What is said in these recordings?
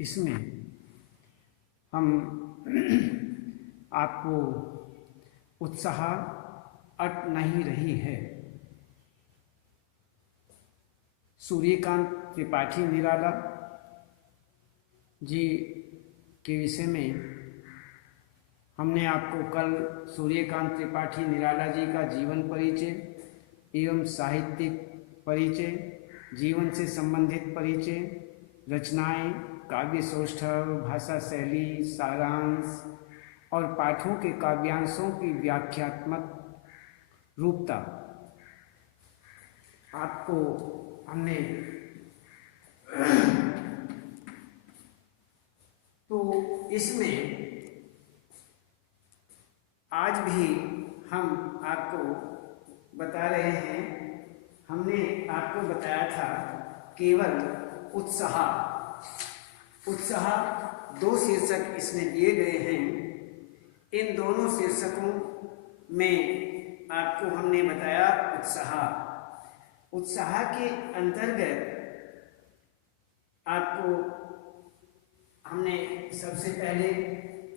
इसमें हम आपको उत्साह अट नहीं रही है सूर्यकांत त्रिपाठी निराला जी के विषय में हमने आपको कल सूर्यकांत त्रिपाठी निराला जी का जीवन परिचय एवं साहित्यिक परिचय, जीवन से संबंधित परिचय, रचनाएं, काव्य सौष्ठव, भाषा शैली, सारांश और पाठों के काव्यांशों की व्याख्यात्मक रूपता आपको हमने तो इसमें आज भी हम आपको बता रहे हैं। हमने आपको बताया था केवल उत्साह दो शीर्षक इसमें दिए गए हैं। इन दोनों शीर्षकों में आपको हमने बताया उत्साह के अंतर्गत आपको हमने सबसे पहले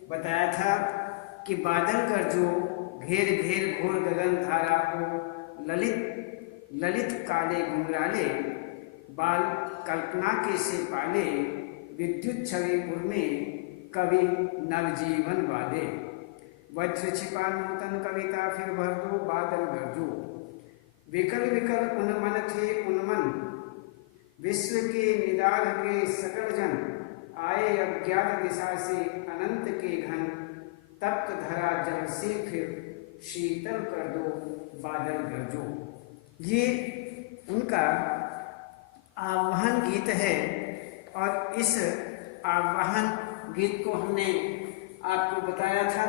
बताया था कि बादल गरजो घेर घेर घोर गगन धारा को ललित काले घुंघराले बाल कल्पना के से पाले विद्युत छवि उर्मे कवि नवजीवन वाले वज्र छिपा नूतन कविता फिर भर दो बादल गरजो विकल विकल उन्मन थे उन्मन विश्व के निदाघ के सकल जन आए अज्ञात दिशा से अनंत के घन तप्त धरा जल से फिर शीतल कर दो बादल गरजो। ये उनका आह्वान गीत है और इस आह्वान गीत को हमने आपको बताया था।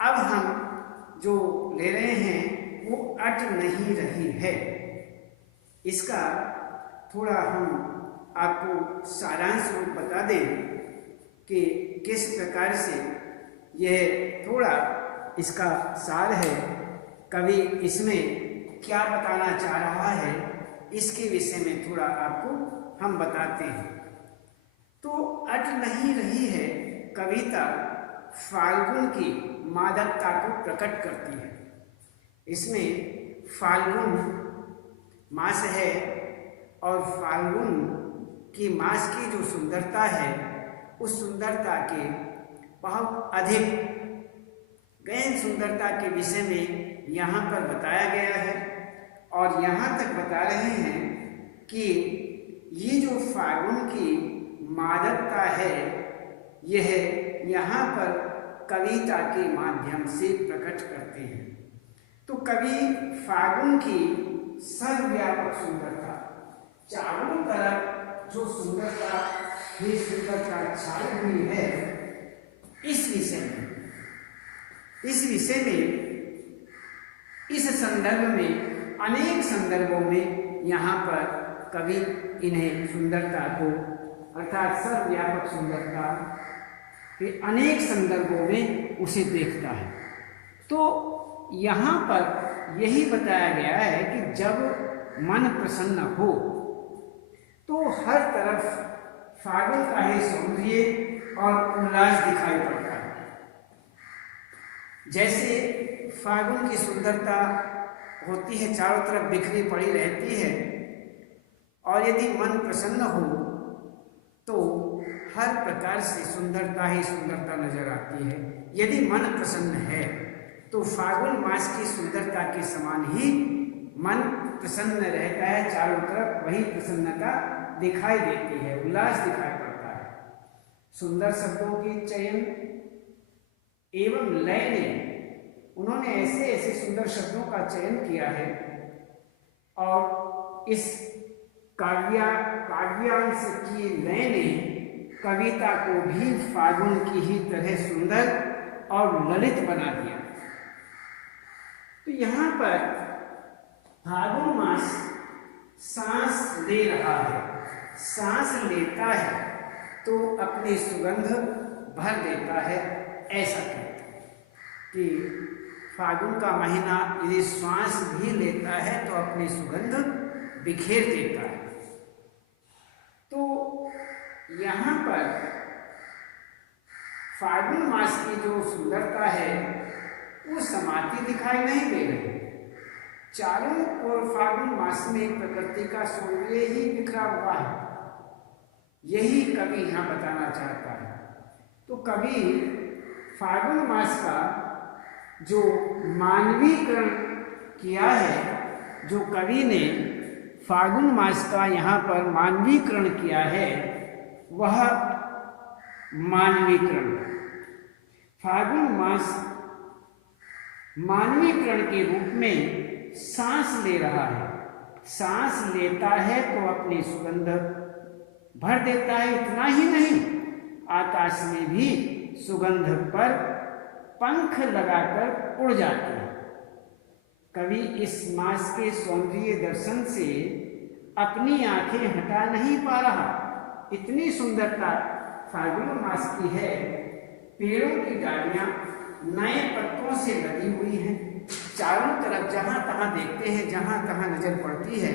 अब हम जो ले रहे हैं वो अट नहीं रही है। इसका थोड़ा हम आपको सारांश रूप बता दें कि किस प्रकार से यह थोड़ा इसका सार है, कवि इसमें क्या बताना चाह रहा है, इसके विषय में थोड़ा आपको हम बताते हैं। तो अट नहीं रही है कविता फाल्गुन की मादकता को प्रकट करती है। इसमें फाल्गुन मास है और फाल्गुन की मास की जो सुंदरता है उस सुंदरता के बहुत अधिक गहन सुंदरता के विषय में यहाँ पर बताया गया है। और यहाँ तक बता रहे हैं कि ये जो फाल्गुन की मादकता है यह यहाँ पर कविता के माध्यम से प्रकट करते हैं। तो कवि फाल्गुन की सर्वव्यापक सुंदरता, चारों तरफ जो सुंदरता ही सुंदरता छाई हुई है, इस विषय में इस संदर्भ में अनेक संदर्भों में यहाँ पर कवि इन्हें सुंदरता को अर्थात सर्वव्यापक सुंदरता के अनेक संदर्भों में उसे देखता है। तो यहाँ पर यही बताया गया है कि जब मन प्रसन्न हो तो हर तरफ फाल्गुन का ही सौंदर्य और उल्लास दिखाई पड़ता है। जैसे फाल्गुन की सुंदरता होती है, चारों तरफ बिखरी पड़ी रहती है, और यदि मन प्रसन्न हो तो हर प्रकार से सुंदरता ही सुंदरता नजर आती है। यदि मन प्रसन्न है तो फाल्गुन मास की सुंदरता के समान ही मन प्रसन्न रहता है, चारों तरफ वही प्रसन्नता दिखाई देती है, उल्लास दिखाई पड़ता है। सुंदर शब्दों के चयन एवं लय ने उन्होंने ऐसे ऐसे सुंदर शब्दों का चयन किया है और इस काव्यांश की लय ने कविता को भी फाल्गुन की ही तरह सुंदर और ललित बना दिया। तो यहाँ पर फाल्गुन मास सांस ले रहा है, सांस लेता है तो अपनी सुगंध भर देता है। ऐसा कहते हैं कि फाल्गुन का महीना यदि श्वास भी लेता है तो अपनी सुगंध बिखेर देता है। तो यहाँ पर फाल्गुन मास की जो सुंदरता है वो समाती दिखाई नहीं दे रही। चारों ओर फाल्गुन मास में प्रकृति का सौंदर्य ही बिखरा हुआ है, यही कवि यहाँ बताना चाहता है। तो कवि फाल्गुन मास का जो मानवीकरण किया है, जो कवि ने फाल्गुन मास का यहाँ पर मानवीकरण किया है, वह मानवीकरण फाल्गुन मास मानवीकरण के रूप में सांस ले रहा है। सांस लेता है तो अपनी सुगंध भर देता है। इतना ही नहीं, आकाश में भी सुगंध पर पंख लगाकर उड़ जाते हैं। कवि इस मास के सौंदर्य दर्शन से अपनी आंखें हटा नहीं पा रहा। इतनी सुंदरता फाल्गुन मास की है। पेड़ों की डालियां नए पत्तों से लदी हुई हैं। चारों तरफ जहां तहां देखते हैं, जहां तहां नजर पड़ती है,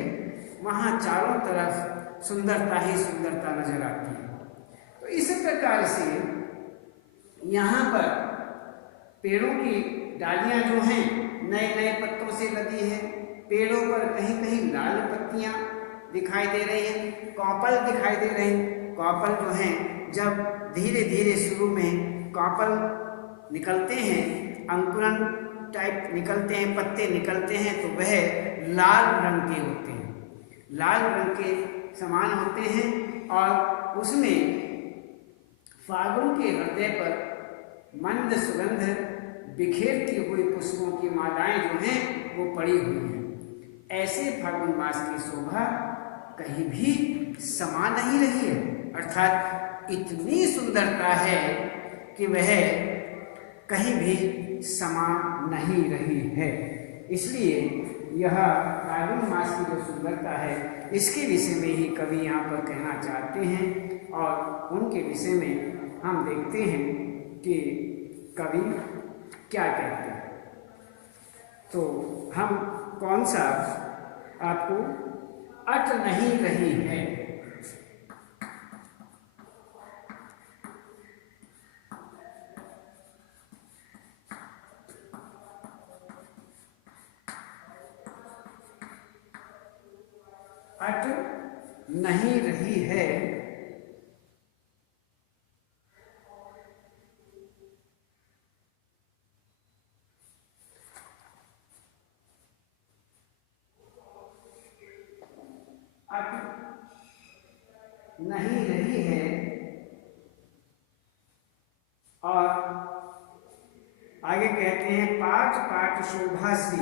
वहां चारों तरफ सुंदरता ही सुंदरता नजर आती है। तो इस प्रकार से यहाँ पर पेड़ों की डालियां जो हैं नए नए पत्तों से लदी है। पेड़ों पर कहीं कहीं लाल पत्तियां दिखाई दे रही हैं, कॉपल दिखाई दे रहे हैं। कॉपल जो हैं, जब धीरे धीरे शुरू में कॉपल निकलते हैं, अंकुरन टाइप निकलते हैं, पत्ते निकलते हैं, तो वह लाल रंग के होते हैं, लाल रंग के समान होते हैं। और उसमें फाल्गुन के हृदय पर मंद सुगंध बिखेरती हुई पुष्पों की मालाएं जो हैं वो पड़ी हुई हैं। ऐसे फाल्गुन मास की शोभा कहीं भी समा नहीं रही है, अर्थात इतनी सुंदरता है कि वह कहीं भी समा नहीं रही है। इसलिए यह फाल्गुन मास की जो सुंदरता है, इसके विषय में ही कवि यहाँ पर कहना चाहते हैं। और उनके विषय में हम देखते हैं कि कवि क्या कहते हैं। तो हम कौन सा आपको अट नहीं रही है, अट नहीं रही है, अट नहीं रही है। और आगे कहते हैं पाठ पाठ शोभा सी,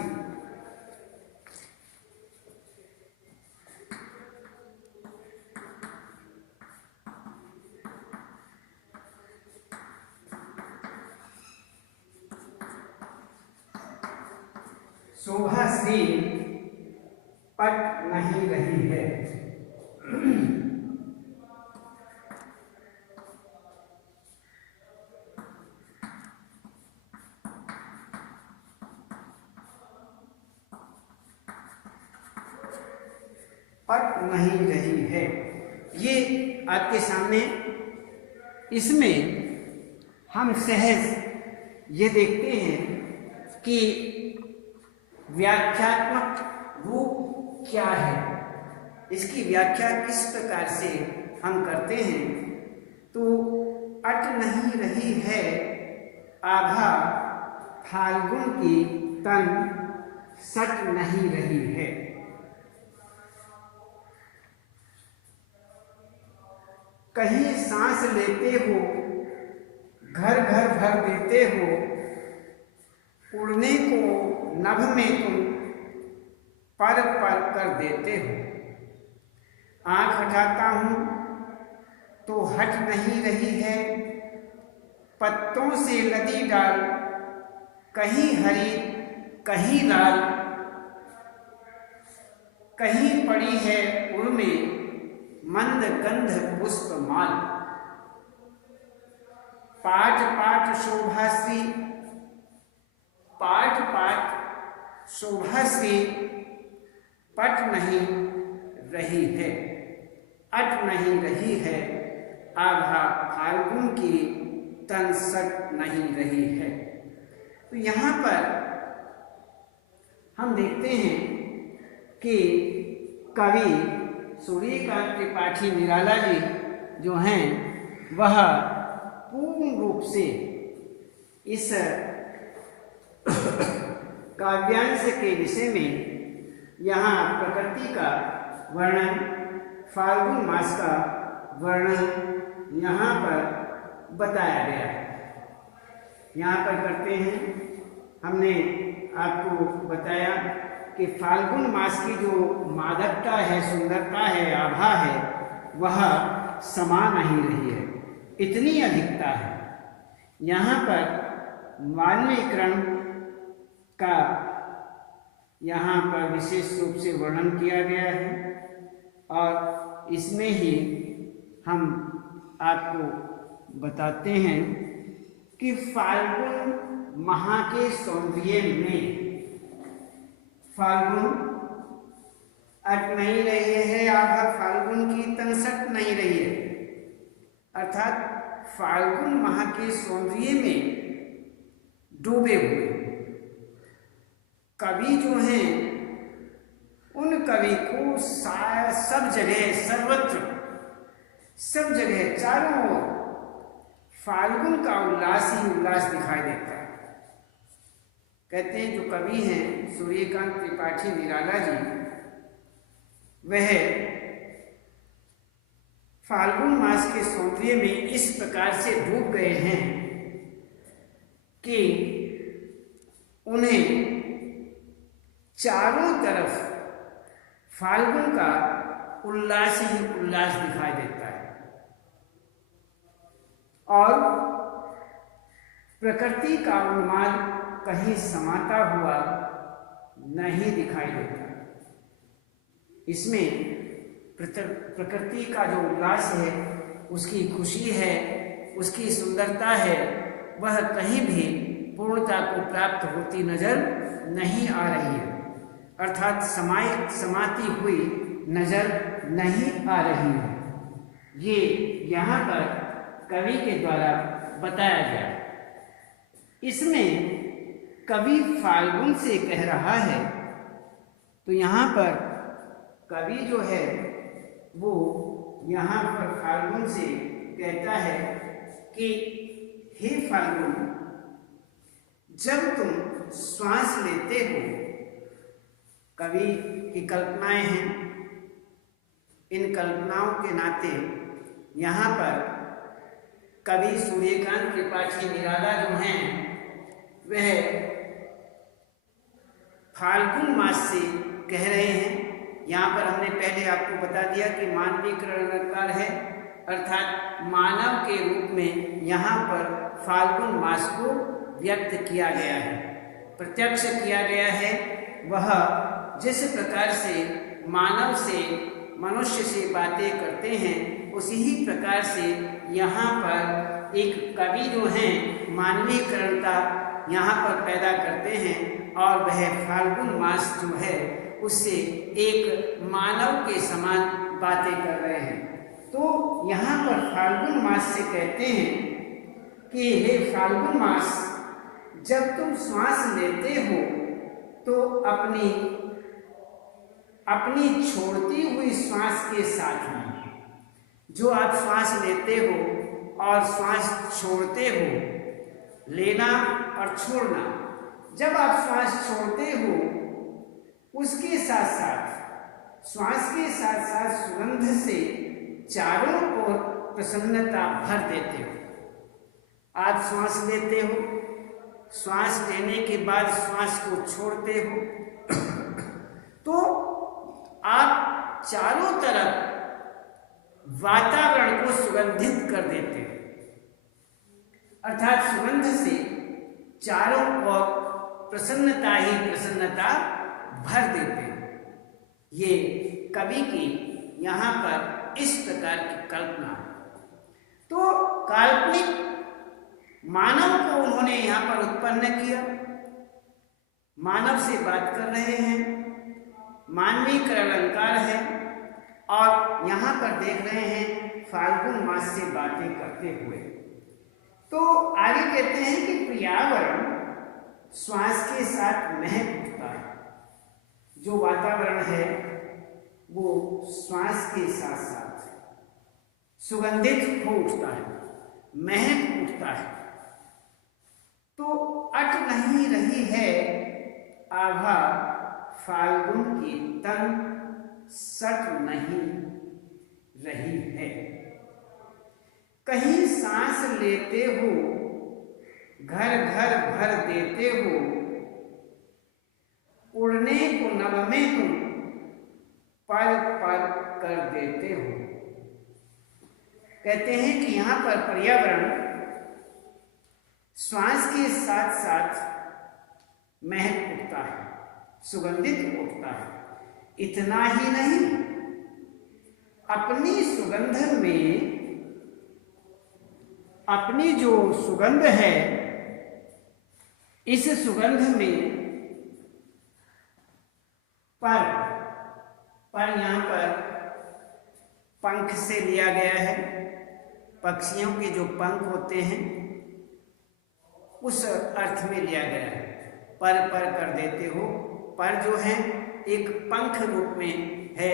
शोभा सी पट नहीं रही है। पट नहीं रही है, ये आपके सामने। इसमें हम सहज ये देखते हैं कि व्याख्यात्मक रूप क्या है, इसकी व्याख्या किस प्रकार से हम करते हैं। तो अट नहीं रही है आभा फाल्गुन की तन सट नहीं रही है। कहीं सांस लेते हो, घर घर भर देते हो, उड़ने को नभ में तुम पर पर कर देते हो। आंख हटाता हूं तो हट नहीं रही है, पत्तों से लदी डाल कहीं हरी कहीं लाल, कहीं पड़ी है उड़ में मंद गंध पुष्प माल। पाठ पाठ शोभासी, पाठ पाठ शोभासी पट नहीं रही है, अट नहीं रही है आभा फाल्गुन की तन सट नहीं रही है। तो यहाँ पर हम देखते हैं कि कवि सूर्यकांत त्रिपाठी निराला जी जो हैं वह पूर्ण रूप से इस काव्यांश के विषय में यहाँ प्रकृति का वर्णन, फाल्गुन मास का वर्णन यहाँ पर बताया गया है। यहाँ पर करते हैं, हमने आपको बताया कि फाल्गुन मास की जो मादकता है, सुंदरता है, आभा है, वह समा नहीं रही है, इतनी अधिकता है। यहाँ पर मानवीकरण का यहाँ पर विशेष रूप से वर्णन किया गया है और इसमें ही हम आपको बताते हैं कि फाल्गुन माह के सौंदर्य में फाल्गुन अट नहीं रही है, आभा फाल्गुन की तनसट नहीं रही है, अर्थात फाल्गुन माह के सौंदर्य में डूबे हुए कवि जो हैं, उन कवि को सब जगह, सर्वत्र, सब जगह, चारों ओर फाल्गुन का उल्लास ही उल्लास दिखाई देता है। कहते हैं जो कवि हैं सूर्यकांत त्रिपाठी निराला जी, वह फाल्गुन मास के सौंदर्य में इस प्रकार से डूब गए हैं कि उन्हें चारों तरफ फाल्गुन का उल्लास ही उल्लास दिखाई देता है और प्रकृति का उन्माद कहीं समाता हुआ नहीं दिखाई देता। इसमें प्रकृति का जो उल्लास है, उसकी खुशी है, उसकी सुंदरता है, वह कहीं भी पूर्णता को प्राप्त होती नजर नहीं आ रही है, अर्थात समाती हुई नजर नहीं आ रही है। ये यहाँ पर कवि के द्वारा बताया गया। इसमें कवि फाल्गुन से कह रहा है, तो यहाँ पर कवि जो है वो यहाँ पर फाल्गुन से कहता है कि हे फाल्गुन, जब तुम श्वास लेते हो, कवि की कल्पनाएं हैं, इन कल्पनाओं के नाते यहाँ पर कवि सूर्यकांत त्रिपाठी निराला जो हैं वह फाल्गुन मास से कह रहे हैं। यहाँ पर हमने पहले आपको बता दिया कि मानवीकरण अलंकार है, अर्थात मानव के रूप में यहाँ पर फाल्गुन मास को व्यक्त किया गया है, प्रत्यक्ष किया गया है। वह जिस प्रकार से मानव से, मनुष्य से बातें करते हैं, उसी ही प्रकार से यहाँ पर एक कवि जो हैं मानवीकरणता यहाँ पर पैदा करते हैं और वह फाल्गुन मास जो है उससे एक मानव के समान बातें कर रहे हैं। तो यहाँ पर फाल्गुन मास से कहते हैं कि हे फाल्गुन मास, जब तुम श्वास लेते हो तो अपनी छोड़ती हुई श्वास के साथ में, जो आप श्वास लेते हो और श्वास छोड़ते हो, लेना और छोड़ना, जब आप श्वास छोड़ते हो उसके साथ साथ, श्वास के साथ साथ सुगंध से चारों ओर प्रसन्नता भर देते हो। आप श्वास लेते हो, श्वास लेने के बाद श्वास को छोड़ते हो, तो आप चारों तरफ वातावरण को सुगंधित कर देते हो, अर्थात सुगंध से चारों ओर प्रसन्नता ही प्रसन्नता भर देते हैं। ये कवि की यहाँ पर इस प्रकार की कल्पना है। तो काल्पनिक मानव को उन्होंने यहाँ पर उत्पन्न किया, मानव से बात कर रहे हैं, मानवीय अलंकार है और यहाँ पर देख रहे हैं फाल्गुन मास से बातें करते हुए। तो आगे कहते हैं कि पर्यावरण श्वास के साथ महक उठता है। जो वातावरण है वो श्वास के साथ साथ सुगंधित हो उठता है, महक उठता है। तो अट नहीं रही है आभा फाल्गुन की तन सट नहीं रही है। कहीं सांस लेते हो घर घर भर देते हो, उड़ने को नभ में तुम पर पर कर देते हो। कहते हैं कि यहाँ पर पर्यावरण श्वास के साथ साथ महक उठता है, सुगंधित उठता है। इतना ही नहीं, अपनी सुगंध में, अपनी जो सुगंध है, इस सुगंध में पर यहाँ पर पंख से लिया गया है। पक्षियों के जो पंख होते हैं उस अर्थ में लिया गया है। पर कर देते हो, पर जो है एक पंख रूप में है।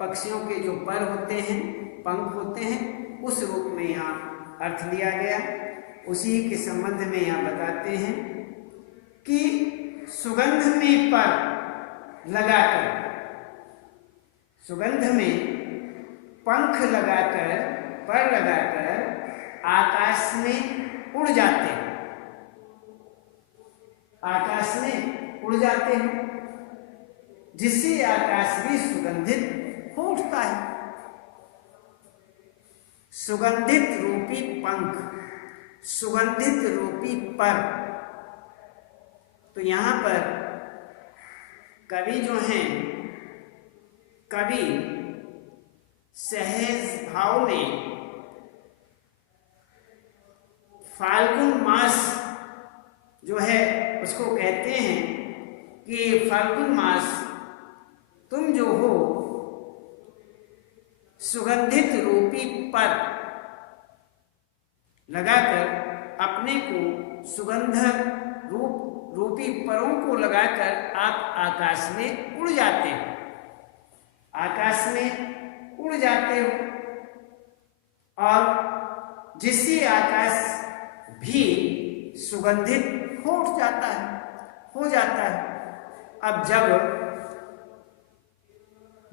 पक्षियों के जो पर होते हैं, पंख होते हैं, उस रूप में यहाँ अर्थ लिया गया। उसी के संबंध में यहाँ बताते हैं कि सुगंध में पर लगाकर, सुगंध में पंख लगाकर, पर लगाकर आकाश में उड़ जाते हैं, आकाश में उड़ जाते हैं, जिससे आकाश भी सुगंधित हो उठता है। सुगंधित रूपी पंख, सुगंधित रूपी पर। तो यहाँ पर कवि जो हैं, कवि सहज भाव में फाल्गुन मास जो है उसको कहते हैं कि फाल्गुन मास तुम जो हो सुगंधित रूपी पर लगाकर, अपने को सुगंध रूपी परों को लगाकर आप आकाश में उड़ जाते हो, आकाश में उड़ जाते हो, और जिससे आकाश भी सुगंधित हो जाता है। अब जब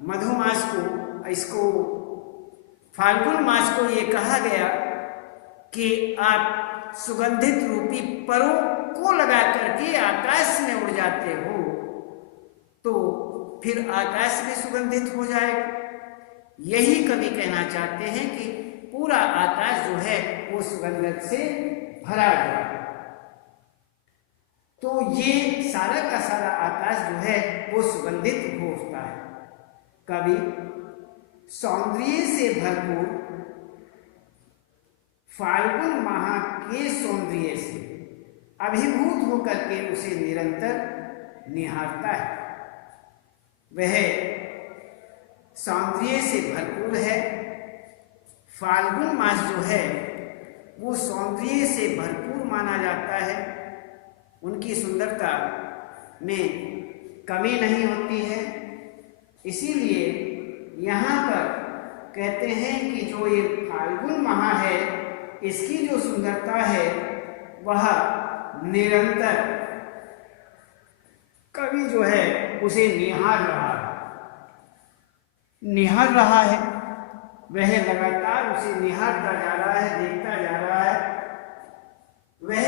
मधुमास को, इसको फाल्गुन मास को ये कहा गया कि आप सुगंधित रूपी परों को लगा करके आकाश में उड़ जाते हो, तो फिर आकाश भी सुगंधित हो जाएगा। यही कवि कहना चाहते हैं कि पूरा आकाश जो है वो सुगंध से भरा हुआ है। तो ये सारा का सारा आकाश जो है वो सुगंधित हो उठता है। कवि सौंदर्य से भरपूर फाल्गुन माह के सौंदर्य से अभिभूत होकर के उसे निरंतर निहारता है। वह सौंदर्य से भरपूर है। फाल्गुन मास जो है वो सौंदर्य से भरपूर माना जाता है। उनकी सुंदरता में कमी नहीं होती है। इसीलिए यहाँ पर कहते हैं कि जो ये फाल्गुन माह है, इसकी जो सुंदरता है वह निरंतर कवि जो है उसे निहार रहा है। वह लगातार उसे निहारता जा रहा है, देखता जा रहा है। वह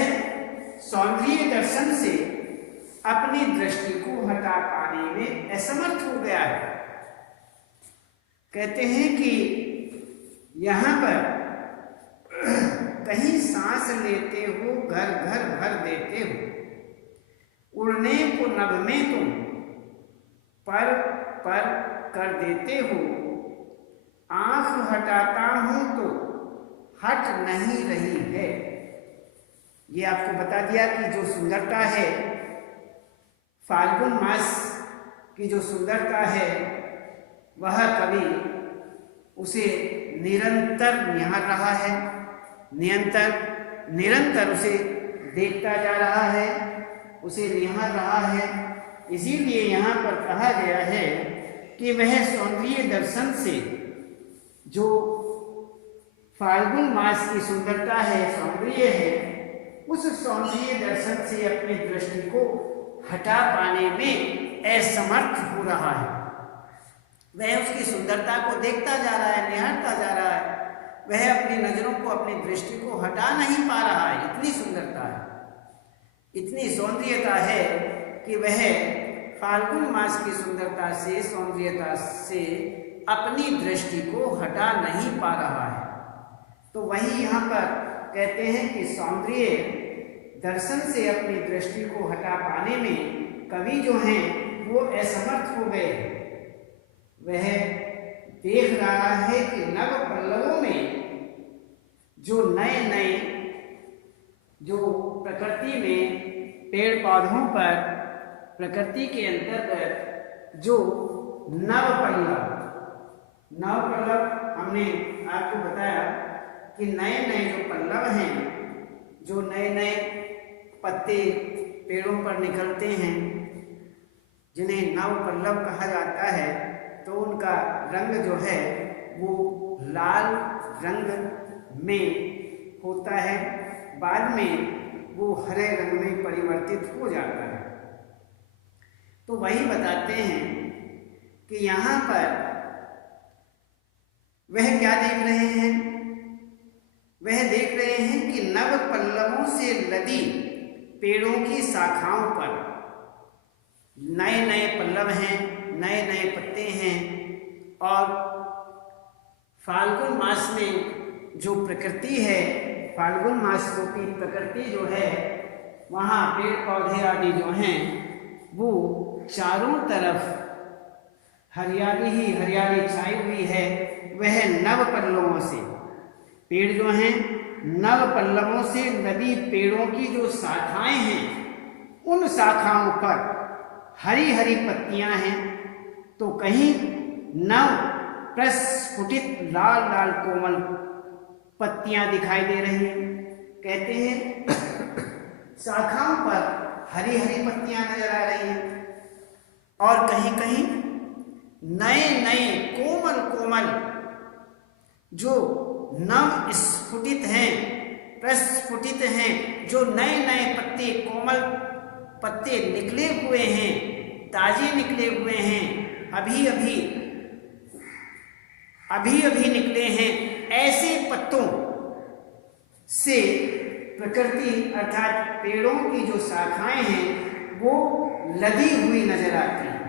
सौंदर्य दर्शन से अपनी दृष्टि को हटा पाने में असमर्थ हो गया है। कहते हैं कि यहाँ पर कहीं सांस लेते हो, घर घर भर देते हो, उड़ने को नभ में तुम पर पर कर देते हो, आंख हटाता हूं तो हट नहीं रही है। ये आपको बता दिया कि जो सुंदरता है, फाल्गुन मास की जो सुंदरता है, वह कवि उसे निरंतर निहार रहा है, निरंतर उसे देखता जा रहा है, उसे निहार रहा है। इसीलिए यहाँ पर कहा गया है कि वह सौंदर्य दर्शन से, जो फाल्गुन मास की सुंदरता है, सौंदर्य है, उस सौंदर्य दर्शन से अपनी दृष्टि को हटा पाने में असमर्थ हो रहा है। वह उसकी सुंदरता को देखता जा रहा है, निहारता जा रहा है, वह अपनी नजरों को, अपनी दृष्टि को हटा नहीं पा रहा है। इतनी सुंदरता है, इतनी सौंदर्यता है कि वह फाल्गुन मास की सुंदरता से, सौंदर्यता से अपनी दृष्टि को हटा नहीं पा रहा है। तो वही यहाँ पर कहते हैं कि सौंदर्य दर्शन से अपनी दृष्टि को हटा पाने में कवि जो हैं वो असमर्थ हो गए। वह देख रहा है कि नव पल्लवों में जो नए नए, जो प्रकृति में पेड़ पौधों पर, प्रकृति के अंतर्गत जो नव पल्लव हमने आपको बताया कि नए नए जो पल्लव हैं, जो नए नए पत्ते पेड़ों पर निकलते हैं, जिन्हें नव पल्लव कहा जाता है, तो उनका रंग जो है वो लाल रंग में होता है, बाद में वो हरे रंग में परिवर्तित हो जाता है। तो वही बताते हैं कि यहाँ पर वह क्या देख रहे हैं? वह देख रहे हैं कि नव पल्लवों से लदी पेड़ों की शाखाओं पर नए नए पल्लव हैं, नए नए पत्ते हैं, और फाल्गुन मास में जो प्रकृति है, फाल्गुन मास रूपी प्रकृति जो है, वहाँ पेड़ पौधे आदि जो हैं वो चारों तरफ हरियाली ही हरियाली छाई हुई है। वह नव पल्लवों से, पेड़ जो हैं नव पल्लवों से लदी पेड़ों की जो शाखाएं हैं, उन शाखाओं पर हरी हरी पत्तियां हैं, तो कहीं नव प्रस्फुटित लाल लाल कोमल पत्तियां दिखाई दे रही हैं। कहते हैं शाखाओं पर हरी हरी पत्तियां नजर आ रही हैं, और कहीं कहीं नए नए कोमल कोमल जो नव स्फुटित हैं, प्रस्फुटित हैं, जो नए नए पत्ते, कोमल पत्ते निकले हुए हैं, ताजे निकले हुए हैं, अभी अभी निकले हैं, ऐसे पत्तों से प्रकृति अर्थात पेड़ों की जो शाखाएं हैं वो लदी हुई नजर आती हैं,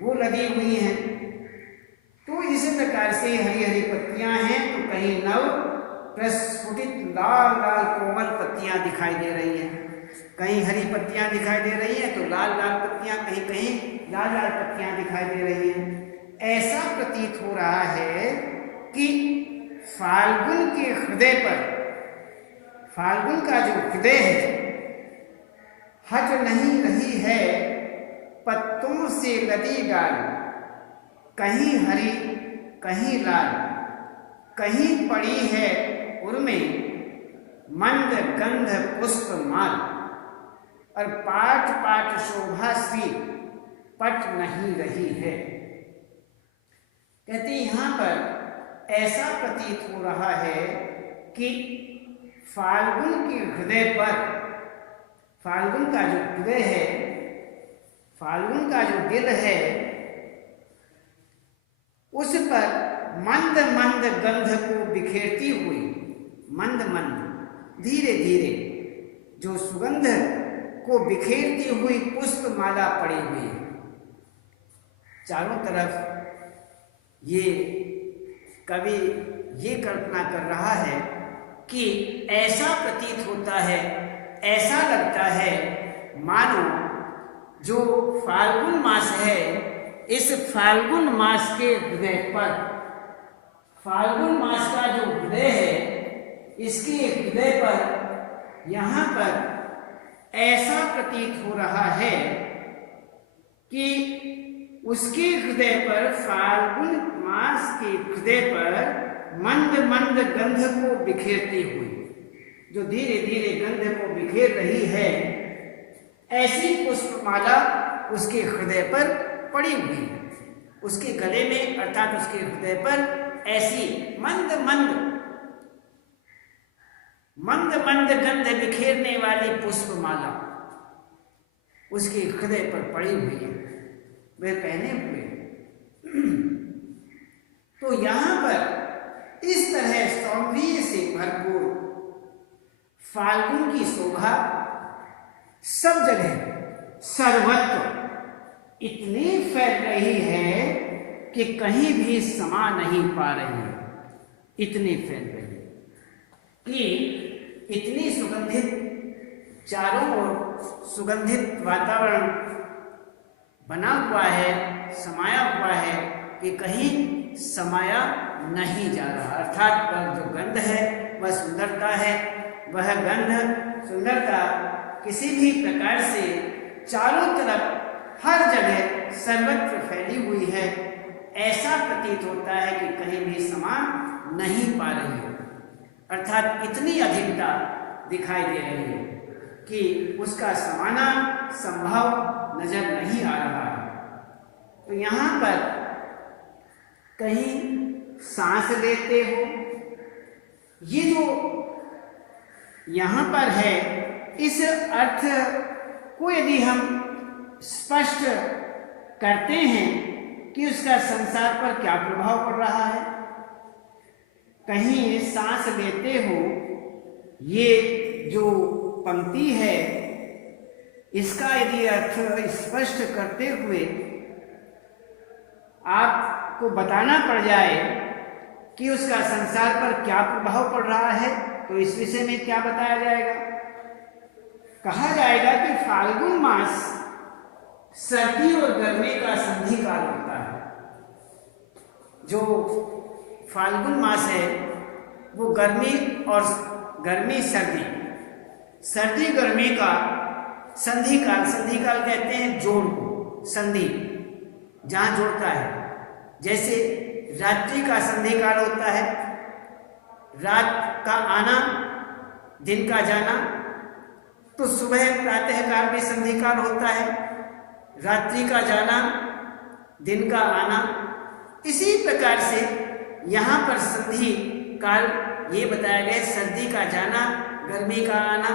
वो लदी हुई हैं। तो इस प्रकार से हरी हरी पत्तियां हैं, तो कहीं नव प्रस्फुटित लाल लाल कोमल पत्तियां दिखाई दे रही हैं, कहीं हरी पत्तियां दिखाई दे रही हैं, तो लाल लाल पत्तियां, कहीं कहीं लाल लाल पत्तियां दिखाई दे रही हैं। ऐसा प्रतीत हो रहा है कि फाल्गुन के हृदय पर, फाल्गुन का जो हृदय है, हट नहीं रही है पत्तों से लदी डाल, कहीं हरी कहीं लाल, कहीं पड़ी है उर्मे मंद गंध पुष्प माल, और पाठ पाठ शोभा श्री पट नहीं रही है। कहते यहाँ पर ऐसा प्रतीत हो रहा है कि फाल्गुन के हृदय पर, फाल्गुन का जो हृदय है, फाल्गुन का जो दिल है, उस पर मंद मंद गंध को बिखेरती हुई, मंद मंद धीरे धीरे जो सुगंध को बिखेरती हुई पुष्प माला पड़ी हुई है। चारों तरफ ये कवि ये कल्पना कर रहा है कि ऐसा प्रतीत होता है, ऐसा लगता है मानो जो फाल्गुन मास है, इस फाल्गुन मास के हृदय पर, फाल्गुन मास का जो हृदय है, इसके हृदय पर, यहाँ पर ऐसा प्रतीत हो रहा है कि उसके हृदय पर फाल्गुन मास के हृदय पर मंद मंद गंध को बिखेरती हुई, जो धीरे धीरे गंध को बिखेर रही है, ऐसी पुष्पमाला उसके हृदय पर पड़ी हुई है। उसके गले में अर्थात उसके हृदय पर ऐसी मंद मंद मंद मंद गंध बिखेरने वाली पुष्पमाला उसके हृदय पर पड़ी हुई है, वह पहने हुए। तो यहां पर इस तरह सौंदर्य से भरपूर फाल्गुन की शोभा सब जगह सर्वत्र इतनी फैल रही है कि कहीं भी समा नहीं पा रही है। इतनी फैल रही है कि इतनी सुगंधित, चारों ओर सुगंधित वातावरण बना हुआ है, समाया हुआ है कि कहीं समाया नहीं जा रहा। अर्थात वह जो गंध है वह सुंदरता है, वह गंध सुंदरता किसी भी प्रकार से चारों तरफ हर जगह सर्वत्र फैली हुई है। ऐसा प्रतीत होता है कि कहीं भी समा नहीं पा रही है। अर्थात इतनी अधिकता दिखाई दे रही है कि उसका समाना संभव नजर नहीं आ रहा है। तो यहाँ पर कहीं सांस लेते हो, ये जो यहाँ पर है, इस अर्थ को यदि हम स्पष्ट करते हैं कि उसका संसार पर क्या प्रभाव पड़ रहा है। कहीं सांस लेते हो, ये जो पंक्ति है, इसका यदि अर्थ स्पष्ट करते हुए आपको बताना पड़ जाए कि उसका संसार पर क्या प्रभाव पड़ रहा है, तो इस विषय में क्या बताया जाएगा? कहा जाएगा कि फाल्गुन मास सर्दी और गर्मी का संधि काल होता है। जो फाल्गुन मास है वो गर्मी और गर्मी सर्दी, सर्दी गर्मी का संधि काल, संधि काल कहते हैं जोड़ को, संधि जहां जोड़ता है। जैसे रात्रि का संधि काल होता है, रात का आना, दिन का जाना, तो सुबह प्रातः काल में संधि काल होता है, रात्रि का जाना, दिन का आना। इसी प्रकार से यहाँ पर संधि काल ये बताया गया, सर्दी का जाना, गर्मी का आना।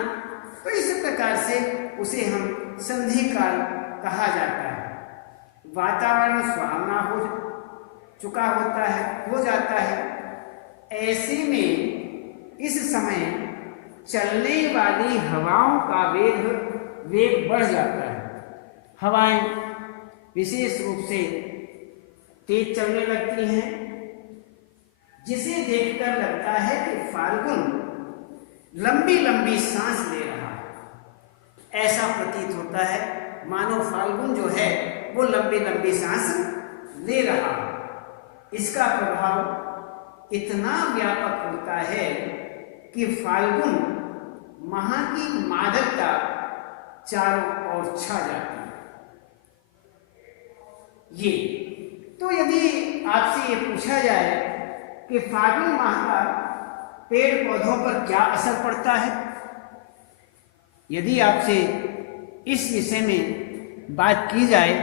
तो इस प्रकार से उसे हम संधि काल कहा जाता है। वातावरण सुहावना हो चुका होता है, हो जाता है। ऐसे में इस समय चलने वाली हवाओं का वेग बढ़ जाता है। हवाएं विशेष रूप से तेज चलने लगती हैं, जिसे देखकर लगता है कि फाल्गुन लंबी लंबी सांस ले रहा है। ऐसा प्रतीत होता है मानो फाल्गुन जो है वो लंबी लंबी सांस ले रहा है। इसका प्रभाव इतना व्यापक होता है कि फाल्गुन माह की मादकता चारों ओर छा जाती है। ये तो यदि आपसे ये पूछा जाए कि फाल्गुन माह का पेड़ पौधों पर क्या असर पड़ता है, यदि आपसे इस विषय में बात की जाए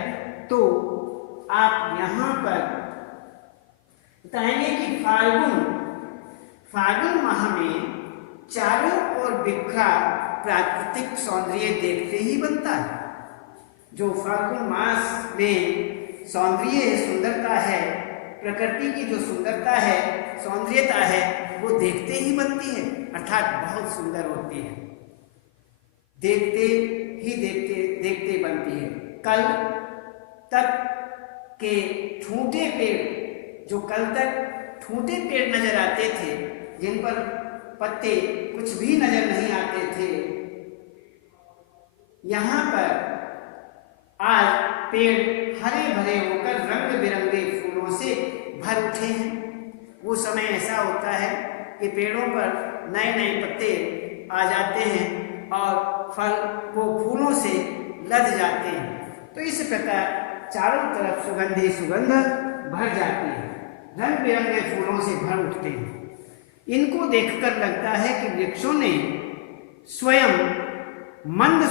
तो आप यहाँ पर बताएंगे कि फाल्गुन माह में चारों ओर बिखरा प्राकृतिक सौंदर्य देखते ही बनता है। जो फाल्गुन मास में सौंदर्य सुंदरता है, प्रकृति की जो सुंदरता है, सौंदर्यता है, वो देखते ही बनती है, अर्थात बहुत सुंदर होती है। देखते ही देखते बनती है। कल तक के ठूंठे पेड़, जो कल तक ठूंठे पेड़ नजर आते थे, जिन पर पत्ते कुछ भी नजर नहीं आते थे, यहाँ पर आज पेड़ हरे भरे होकर रंग बिरंगे फूलों से भर उठे हैं। वो समय ऐसा होता है कि पेड़ों पर नए नए पत्ते आ जाते हैं और फल वो फूलों से लद जाते हैं। तो इस प्रकार चारों तरफ सुगंध भर जाती है। रंग बिरंगे फूलों से भर उठते हैं। इनको देखकर लगता है कि वृक्षों ने स्वयं मंद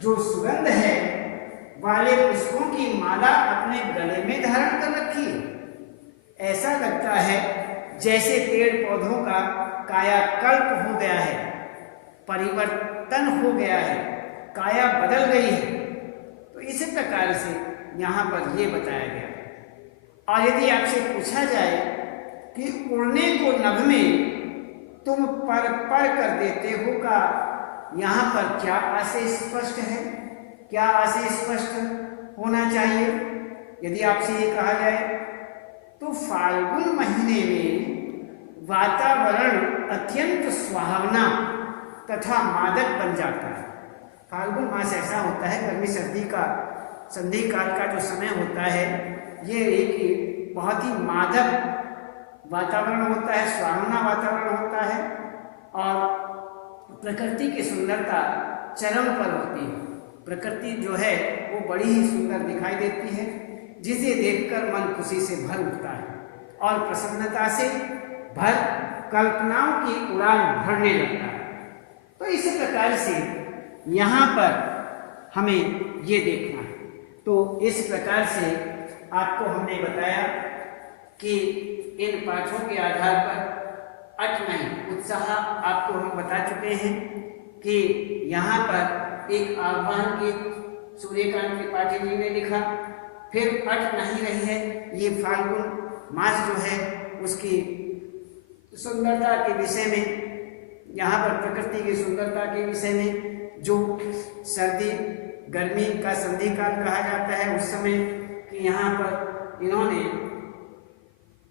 जो सुगंध है वाले पुष्पों की माला अपने गले में धारण कर रखी है। ऐसा लगता है जैसे पेड़ पौधों का कायाकल्प हो गया है, परिवर्तन हो गया है, काया बदल गई है। तो इसी प्रकार से यहाँ पर ये बताया गया। और यदि आपसे पूछा जाए कि उड़ने को नभ में तुम पर कर देते हो का यहाँ पर क्या आशय स्पष्ट है, क्या आशय स्पष्ट होना चाहिए? यदि आपसे ये कहा जाए तो फाल्गुन महीने में वातावरण अत्यंत सुहावना तथा मादक बन जाता है। फाल्गुन मास ऐसा होता है, गर्मी सर्दी का संधि काल का जो समय होता है, ये एक बहुत ही मादक वातावरण होता है, सुहावना वातावरण होता है और प्रकृति की सुंदरता चरम पर होती है। प्रकृति जो है वो बड़ी ही सुंदर दिखाई देती है, जिसे देखकर मन खुशी से भर उठता है और प्रसन्नता से भर कल्पनाओं की उड़ान भरने लगता है। तो इसी प्रकार से यहाँ पर हमें ये देखना है। तो इस प्रकार से आपको हमने बताया कि इन पाठों के आधार पर अटमय उत्साह आपको हम बता चुके हैं कि यहाँ पर एक आह्वान की सूर्यकांत त्रिपाठी जी ने लिखा, फिर अट नहीं रही है ये फाल्गुन मास जो है उसकी सुंदरता के विषय में, यहाँ पर प्रकृति की सुंदरता के विषय में, जो सर्दी गर्मी का संधि काल कहा जाता है उस समय कि यहाँ पर इन्होंने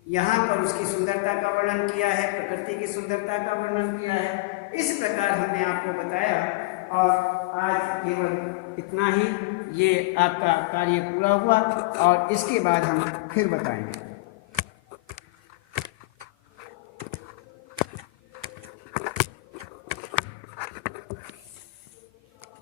यहाँ पर उसकी सुंदरता का वर्णन किया है, प्रकृति की सुंदरता का वर्णन किया है। इस प्रकार हमने आपको बताया और आज केवल इतना ही ये आपका कार्य पूरा हुआ और इसके बाद हम फिर बताएंगे।